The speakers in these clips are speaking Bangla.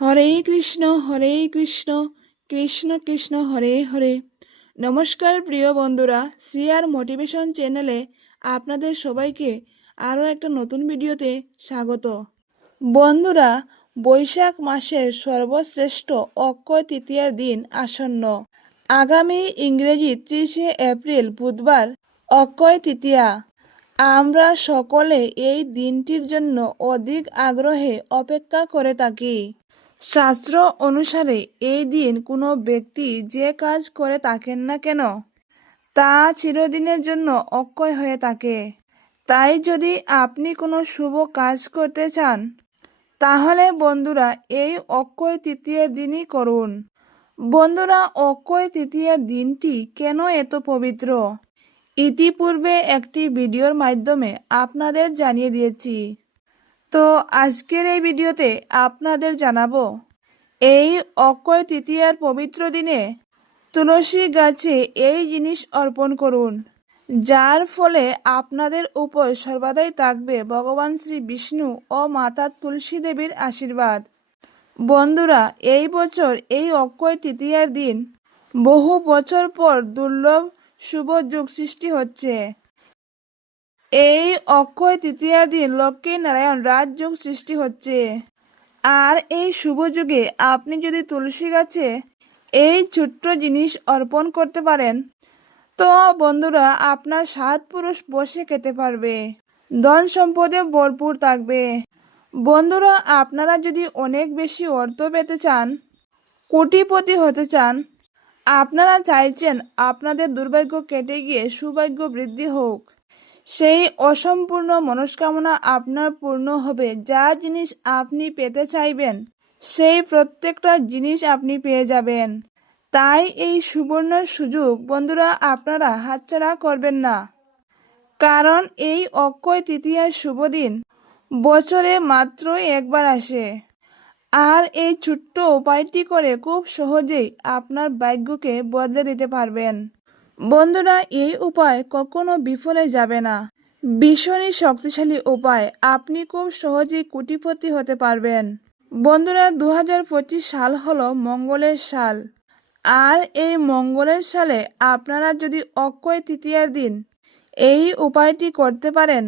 হরে কৃষ্ণ কৃষ্ণ কৃষ্ণ হরে হরে। নমস্কার প্রিয় বন্ধুরা, সিআর মোটিভেশন চ্যানেলে আপনাদের সবাইকে আরও একটা নতুন ভিডিওতে স্বাগত। বন্ধুরা, বৈশাখ মাসের সর্বশ্রেষ্ঠ অক্ষয় তৃতীয়ার দিন আসন্ন। আগামী ইংরেজি 30শে এপ্রিল বুধবার অক্ষয় তৃতীয়া। আমরা সকলে এই দিনটির জন্য অধিক আগ্রহে অপেক্ষা করে থাকি। শাস্ত্র অনুসারে এই দিন কোনো ব্যক্তি যে কাজ করে থাকেন না কেন তা চিরদিনের জন্য অক্ষয় হয়ে থাকে। তাই যদি আপনি কোনো শুভ কাজ করতে চান তাহলে বন্ধুরা এই অক্ষয় তৃতীয়ার দিনই করুন। বন্ধুরা, অক্ষয় তৃতীয়ার দিনটি কেন এত পবিত্র ইতিপূর্বে একটি ভিডিওর মাধ্যমে আপনাদের জানিয়ে দিয়েছি। তো আজকের এই ভিডিওতে আপনাদের জানাবো এই অক্ষয় তৃতীয়ার পবিত্র দিনে তুলসী গাছে এই জিনিস অর্পণ করুন, যার ফলে আপনাদের উপর সর্বদাই থাকবে ভগবান শ্রী বিষ্ণু ও মাতা তুলসী দেবীর আশীর্বাদ। বন্ধুরা, এই বছর এই অক্ষয় তৃতীয়ার দিন বহু বছর পর দুর্লভ শুভ যুগ সৃষ্টি হচ্ছে। এই অক্ষয় তৃতীয়ার দিন লক্ষ্মী নারায়ণ রাজযোগ সৃষ্টি হচ্ছে। আর এই শুভ যুগে আপনি যদি তুলসী গাছে এই ছোট্ট জিনিস অর্পণ করতে পারেন তো বন্ধুরা আপনার 7 পুরুষ বসে খেতে পারবে, ধন সম্পদে ভরপুর থাকবে। বন্ধুরা, আপনারা যদি অনেক বেশি অর্থ পেতে চান, কোটিপতি হতে চান, আপনারা চাইছেন আপনাদের দুর্ভাগ্য কেটে গিয়ে সৌভাগ্য বৃদ্ধি হোক, সেই অসম্পূর্ণ মনস্কামনা আপনার পূর্ণ হবে। যা জিনিস আপনি পেতে চাইবেন সেই প্রত্যেকটা জিনিস আপনি পেয়ে যাবেন। তাই এই সুবর্ণ সুযোগ বন্ধুরা আপনারা হাতছাড়া করবেন না, কারণ এই অক্ষয় তৃতীয়ার শুভ দিন বছরে মাত্র একবার আসে। আর এই ছোট্ট উপায়টি করে খুব সহজেই আপনার ভাগ্যকে বদলে দিতে পারবেন। বন্ধুরা, এই উপায় কখনো বিফলে যাবে না, ভীষণই শক্তিশালী উপায়। আপনি খুব সহজেই কোটিপতি হতে পারবেন। বন্ধুরা, 2025 সাল হলো মঙ্গলের সাল। আর এই মঙ্গলের সালে আপনারা যদি অক্ষয় তৃতীয়ার দিন এই উপায়টি করতে পারেন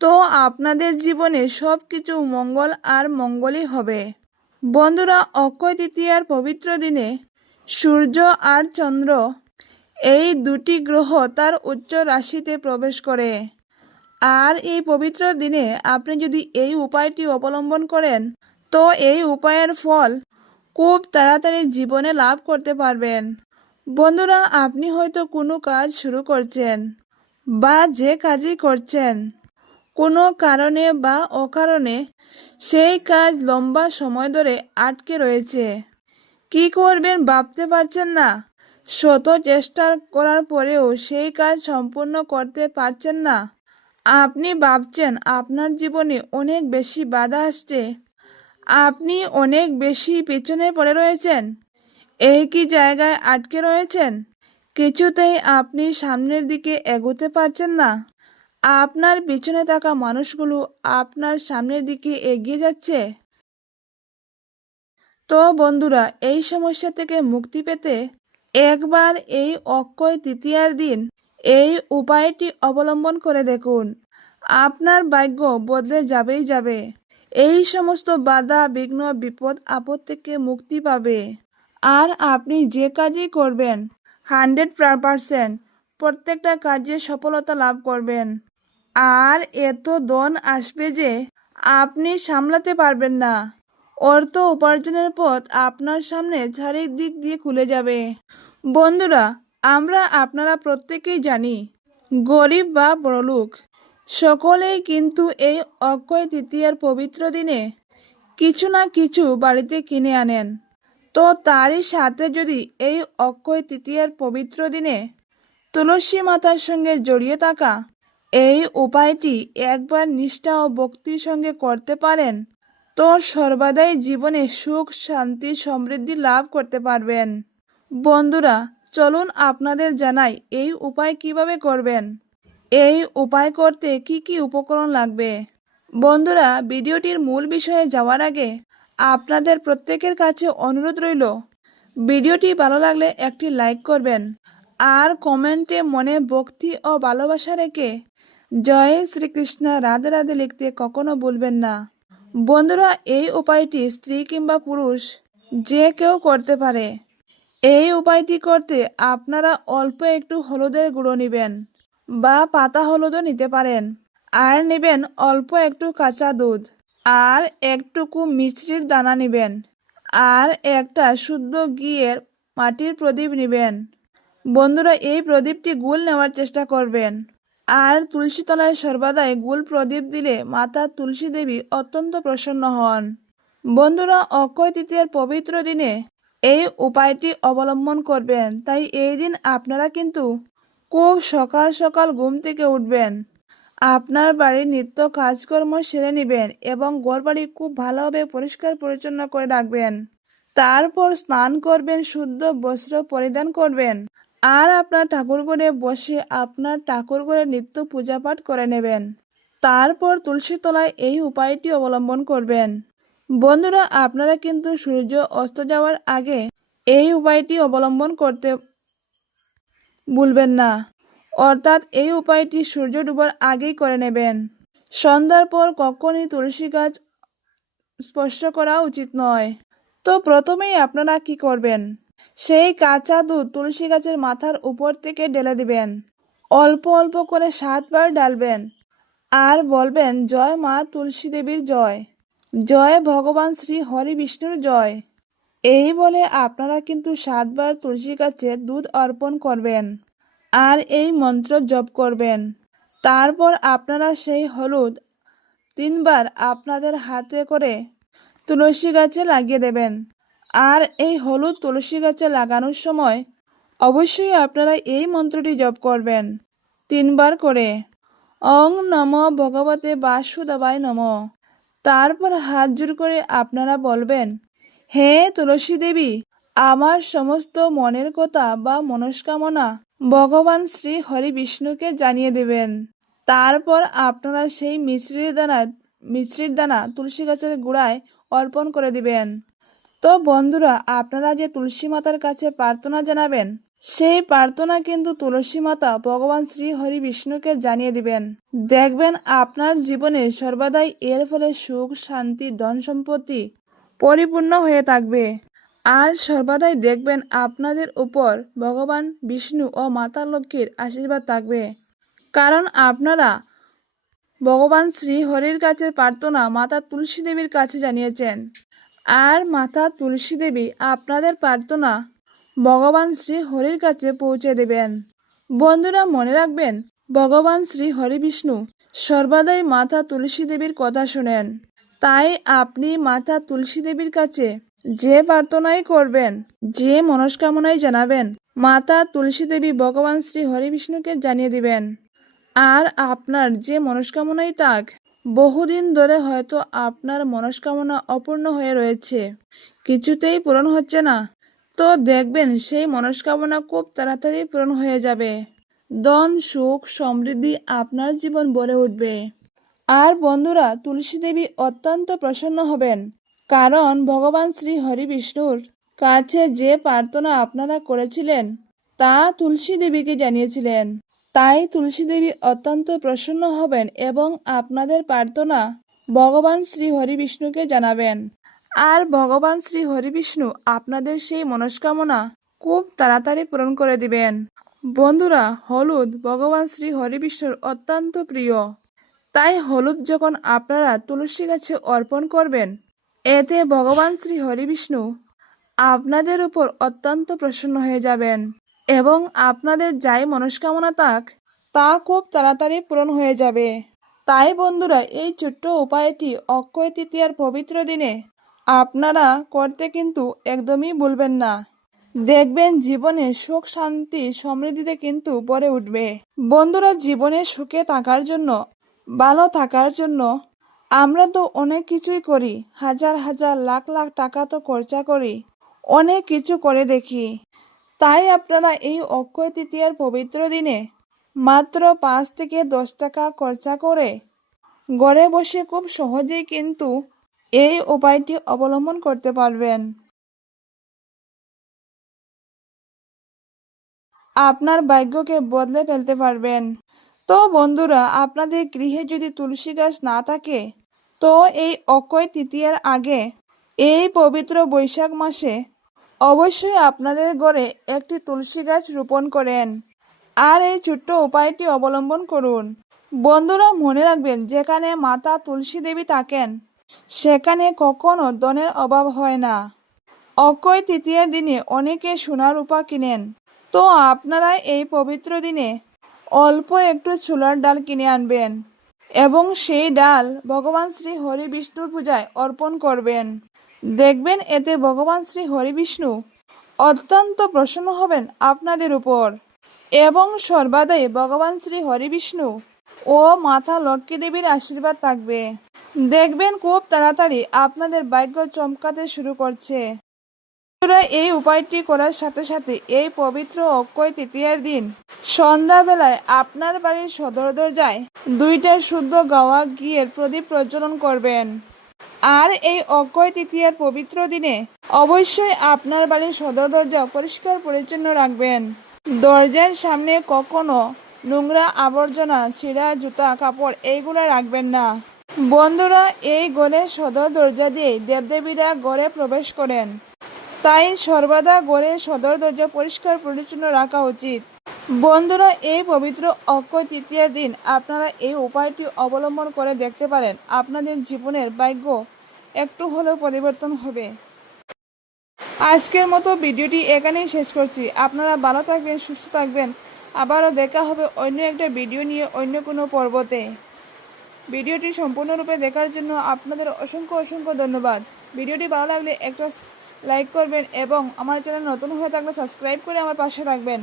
তো আপনাদের জীবনে সব কিছু মঙ্গল আর মঙ্গলই হবে। বন্ধুরা, অক্ষয় তৃতীয়ার পবিত্র দিনে সূর্য আর চন্দ্র এই দুটি গ্রহ তার উচ্চ রাশিতে প্রবেশ করে। আর এই পবিত্র দিনে আপনি যদি এই উপায়টি অবলম্বন করেন তো এই উপায়ের ফল খুব তাড়াতাড়ি জীবনে লাভ করতে পারবেন। বন্ধুরা, আপনি হয়তো কোনো কাজ শুরু করছেন বা যে কাজই করছেন কোনো কারণে বা অকারণে সেই কাজ লম্বা সময় ধরে আটকে রয়েছে। কি করবেন ভাবতে পারছেন না, শত চেষ্টা করার পরেও সেই কাজ সম্পূর্ণ করতে পারছেন না। আপনি ভাবছেন আপনার জীবনে অনেক বেশি বাধা আসছে, আপনি অনেক বেশি পেছনে পড়ে রয়েছেন, একই জায়গায় আটকে রয়েছেন, কিছুতেই আপনি সামনের দিকে এগোতে পারছেন না। আপনার পিছনে থাকা মানুষগুলো আপনার সামনের দিকে এগিয়ে যাচ্ছে। তো বন্ধুরা, এই সমস্যা থেকে মুক্তি পেতে একবার এই অক্ষয় তৃতীয়ার দিন এই উপায়টি অবলম্বন করে দেখুন, আপনার ভাগ্য বদলে যাবেই যাবে। এই সমস্ত বাধা বিঘ্ন বিপদ আপদ থেকে মুক্তি পাবে। আর আপনি যে কাজই করবেন 100% প্রত্যেকটা কাজে সফলতা লাভ করবেন। আর এত ধন আসবে যে আপনি সামলাতে পারবেন না। অর্থ উপার্জনের পথ আপনার সামনে চারিদিক দিয়ে খুলে যাবে। বন্ধুরা, আপনারা প্রত্যেকেই জানি, গরিব বা বড়লোক সকলেই কিন্তু এই অক্ষয় তৃতীয়ার পবিত্র দিনে কিছু না কিছু বাড়িতে কিনে আনেন। তো তারই সাথে যদি এই অক্ষয় তৃতীয়ার পবিত্র দিনে তুলসী মাতার সঙ্গে জড়িয়ে থাকা এই উপায়টি একবার নিষ্ঠা ও ভক্তির সঙ্গে করতে পারেন তো সর্বদাই জীবনে সুখ শান্তি সমৃদ্ধি লাভ করতে পারবেন। বন্ধুরা, চলুন আপনাদের জানাই এই উপায় কিভাবে করবেন। এই উপায় করতে কি কি উপকরণ লাগবে। বন্ধুরা, ভিডিওটির মূল বিষয়ে যাওয়ার আগে আপনাদের প্রত্যেকের কাছে অনুরোধ রইল, ভিডিওটি ভালো লাগলে একটি লাইক করবেন আর কমেন্টে মনে ভক্তি ও ভালোবাসা রেখে জয় শ্রীকৃষ্ণ রাধে রাধে লিখতে কখনো ভুলবেন না। বন্ধুরা, এই উপায়টি স্ত্রী কিংবা পুরুষ যে কেউ করতে পারে। এই উপায়টি করতে আপনারা অল্প একটু হলুদের গুঁড়ো নেবেন বা পাতা হলুদও নিতে পারেন, আর নেবেন অল্প একটু কাঁচা দুধ, আর একটুকু মিছরির দানা নেবেন, আর একটা শুদ্ধ ঘিয়ের মাটির প্রদীপ নেবেন। বন্ধুরা, এই প্রদীপটি গুল নেওয়ার চেষ্টা করবেন, আর তুলসী তলায় সর্বদাই গুল প্রদীপ দিলে মাতা তুলসী দেবী অত্যন্ত প্রসন্ন হন। বন্ধুরা, অক্ষয় তৃতীয়ার পবিত্র দিনে এই উপায়টি অবলম্বন করবেন, তাই এই দিন আপনারা কিন্তু খুব সকাল সকাল ঘুম থেকে উঠবেন, আপনার বাড়ির নিত্য কাজকর্ম সেরে নেবেন এবং ঘরবাড়ি খুব ভালোভাবে পরিষ্কার পরিচ্ছন্ন করে রাখবেন। তারপর স্নান করবেন, শুদ্ধ বস্ত্র পরিধান করবেন, আর আপনার ঠাকুরঘরে বসে আপনার ঠাকুরঘরে নিত্য পূজা পাঠ করে নেবেন। তারপর তুলসী তলায় এই উপায়টি অবলম্বন করবেন। বন্ধুরা, আপনারা কিন্তু সূর্য অস্ত যাওয়ার আগে এই উপায়টি অবলম্বন করতে ভুলবেন না, অর্থাৎ এই উপায়টি সূর্য ডুবার আগেই করে নেবেন। সন্ধ্যার পর কখনই তুলসী গাছ স্পর্শ করা উচিত নয়। তো প্রথমেই আপনারা কি করবেন, সেই কাঁচা দুধ তুলসী গাছের মাথার উপর থেকে ঢেলে দিবেন। অল্প অল্প করে 7 বার ঢালবেন আর বলবেন, জয় মা তুলসী দেবীর জয়, জয় ভগবান শ্রী হরি বিষ্ণুর জয়। এই বলে আপনারা কিন্তু 7 বার তুলসী গাছে দুধ অর্পণ করবেন আর এই মন্ত্র জপ করবেন। তারপর আপনারা সেই হলুদ 3 বার আপনাদের হাতে করে তুলসী গাছে লাগিয়ে দেবেন। আর এই হলুদ তুলসী গাছে লাগানোর সময় অবশ্যই আপনারা এই মন্ত্রটি জপ করবেন 3 বার করে, ওং নমো ভগবতে বাসুদেবায় নমঃ। তারপর হাত জোড় করে আপনারা বলবেন, হে তুলসী দেবী, আমার সমস্ত মনের কথা বা মনস্কামনা ভগবান শ্রী হরি বিষ্ণুকে জানিয়ে দেবেন। তারপর আপনারা সেই মিশ্রির দানা তুলসী গাছের গোড়ায় অর্পণ করে দিবেন। তো বন্ধুরা, আপনারা যে তুলসী মাতার কাছে প্রার্থনা জানাবেন, সেই প্রার্থনা কিন্তু তুলসী মাতা ভগবান শ্রী হরি বিষ্ণুকে জানিয়ে দিবেন। দেখবেন আপনার জীবনে সর্বদাই এর ফলে সুখ, শান্তি, ধন সম্পত্তি পরিপূর্ণ হয়ে থাকবে। আর সর্বদাই দেখবেন আপনাদের উপর ভগবান বিষ্ণু ও মাতা লক্ষ্মীর আশীর্বাদ থাকবে, কারণ আপনারা ভগবান শ্রী হরির কাছে প্রার্থনা মাতা তুলসী দেবীর কাছে জানিয়েছেন, আর মাতা তুলসী দেবী আপনাদের প্রার্থনা ভগবান শ্রী হরির কাছে পৌঁছে দেবেন। বন্ধুরা, মনে রাখবেন, ভগবান শ্রী হরি বিষ্ণু সর্বদাই মাতা তুলসী দেবীর কথা শোনেন। তাই আপনি মাতা তুলসী দেবীর কাছে যে প্রার্থনাই করবেন, যে মনস্কামনাই জানাবেন, মাতা তুলসী দেবী ভগবান শ্রী হরি বিষ্ণুকে জানিয়ে দিবেন। আর আপনার যে মনস্কামনাই থাক, বহুদিন ধরে হয়তো আপনার মনস্কামনা অপূর্ণ হয়ে রয়েছে, কিছুতেই পূরণ হচ্ছে না, তো দেখবেন সেই মনস্কামনা খুব তাড়াতাড়ি পূরণ হয়ে যাবে। ধন, সুখ, সমৃদ্ধি আপনার জীবন ভরে উঠবে। আর বন্ধুরা, তুলসী দেবী অত্যন্ত প্রসন্ন হবেন, কারণ ভগবান শ্রী হরি বিষ্ণুর কাছে যে প্রার্থনা আপনারা করেছিলেন তা তুলসী দেবীকে জানিয়েছিলেন। তাই তুলসী দেবী অত্যন্ত প্রসন্ন হবেন এবং আপনাদের প্রার্থনা ভগবান শ্রী হরি বিষ্ণুকে জানাবেন। আর ভগবান শ্রী হরি বিষ্ণু আপনাদের সেই মনস্কামনা খুব তাড়াতাড়ি পূরণ করে দিবেন। বন্ধুরা, হলুদ ভগবান শ্রী হরি বিষ্ণুর অত্যন্ত প্রিয়, তাই হলুদ যখন আপনারা তুলসী গাছে অর্পণ করবেন, এতে ভগবান শ্রী হরি বিষ্ণু আপনাদের উপর অত্যন্ত প্রসন্ন হয়ে যাবেন এবং আপনাদের যাই মনস্কামনা থাক তা খুব তাড়াতাড়ি পূরণ হয়ে যাবে। তাই বন্ধুরা, এই ছোট্ট উপায়টি অক্ষয় তৃতীয়ার পবিত্র দিনে আপনারা করতে কিন্তু একদমই ভুলবেন না। দেখবেন জীবনে সুখ, শান্তি, সমৃদ্ধিতে কিন্তু ভরে উঠবে। বন্ধুরা, জীবনে সুখে থাকার জন্য, ভালো থাকার জন্য আমরা তো অনেক কিছুই করি, হাজার হাজার লাখ লাখ টাকা তো খরচা করি, অনেক কিছু করে দেখি। তাই আপনারা এই অক্ষয় তৃতীয়ার পবিত্র দিনে মাত্র 5 থেকে 10 টাকা খরচা করে ঘরে বসে খুব সহজেই কিন্তু এই উপায়টি অবলম্বন করতে পারবেন। আপনার ভাগ্যকে বদলে ফেলতে পারবেন। তো বন্ধুরা, আপনাদের গৃহে যদি তুলসী গাছ না থাকে, তো এই অক্ষয় তৃতীয়ার আগে এই পবিত্র বৈশাখ মাসে অবশ্যই আপনাদের ঘরে একটি তুলসী গাছ রোপণ করেন আর এই ছোট্ট উপায়টি অবলম্বন করুন। বন্ধুরা, মনে রাখবেন, যেখানে মাতা তুলসী দেবী থাকেন সেখানে কখনো ধনের অভাব হয় না। অক্ষয় তৃতীয়ার দিনে অনেকে সোনা রূপা কিনেন, তো আপনারা এই পবিত্র দিনে অল্প একটু ছোলার ডাল কিনে আনবেন এবং সেই ডাল ভগবান শ্রী হরি বিষ্ণুর পূজায় অর্পণ করবেন। দেখবেন এতে ভগবান শ্রী হরি বিষ্ণু অত্যন্ত প্রসন্ন হবেন আপনাদের উপর এবং সর্বদাই ভগবান শ্রী হরি বিষ্ণু ও মাতা লক্ষ্মী দেবীর আশীর্বাদ থাকবে। দেখবেন খুব তাড়াতাড়ি আপনাদের ভাগ্য চমকাতে শুরু করছে। এই উপায়টি করার সাথে সাথে এই পবিত্র অক্ষয় তৃতীয়ার দিন সন্ধ্যাবেলায় আপনার বাড়ির সদর দরজায় 2টা শুদ্ধ গাওয়া ঘিয়ের প্রদীপ প্রজ্বলন করবেন। আর এই অক্ষয় তৃতীয়ার পবিত্র দিনে অবশ্যই আপনার বাড়ির সদর দরজা পরিষ্কার পরিচ্ছন্ন রাখবেন। দরজার সামনে কখনো নোংরা আবর্জনা, ছিঁড়া জুতা, কাপড় এইগুলো রাখবেন না। বন্ধুরা, এই ঘরের সদর দরজা দিয়ে দেবদেবীরা ঘরে প্রবেশ করেন, তাই সর্বদা ঘরের সদর দরজা পরিষ্কার পরিচ্ছন্ন রাখা উচিত। বন্ধুরা, এই পবিত্র অক্ষয় তৃতীয়ার দিন আপনারা এই উপায়টি অবলম্বন করে দেখতে পারেন, আপনাদের জীবনের ভাগ্য একটু হলেও পরিবর্তন হবে। আজকের মতো ভিডিওটি এখানেই শেষ করছি। আপনারা ভালো থাকবেন, সুস্থ থাকবেন। আবারও দেখা হবে অন্য একটা ভিডিও নিয়ে অন্য কোনো পর্বতে। ভিডিওটি সম্পূর্ণরূপে দেখার জন্য আপনাদের অসংখ্য অসংখ্য ধন্যবাদ। ভিডিওটি ভালো লাগলে একটা লাইক করবেন এবং আমার চ্যানেল নতুন হয়ে থাকলে সাবস্ক্রাইব করে আমার পাশে থাকবেন।